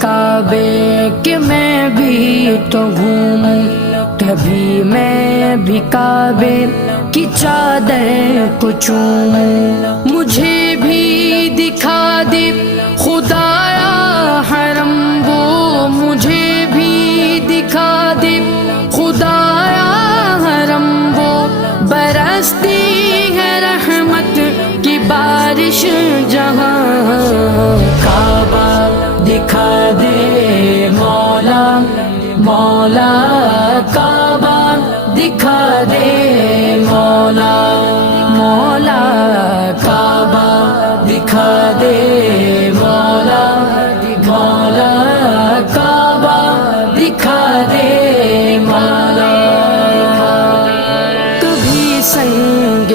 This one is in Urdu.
کعبے کہ میں بھی تو گھوموں، کبھی میں بھی کعبے کی چادر کو چوموں، مجھے بھی دکھا دے خدایا حرم وہ، مجھے بھی دکھا دے خدایا حرم وہ، برستی ہے رحمت کی بارش جہاں، کعبہ دکھا دے مولا مولا، کعبہ دکھا دے مولا مولا، کعبہ دکھا دے مولا مولا، کعبہ دکھا دے مولا۔ کبھی سنگ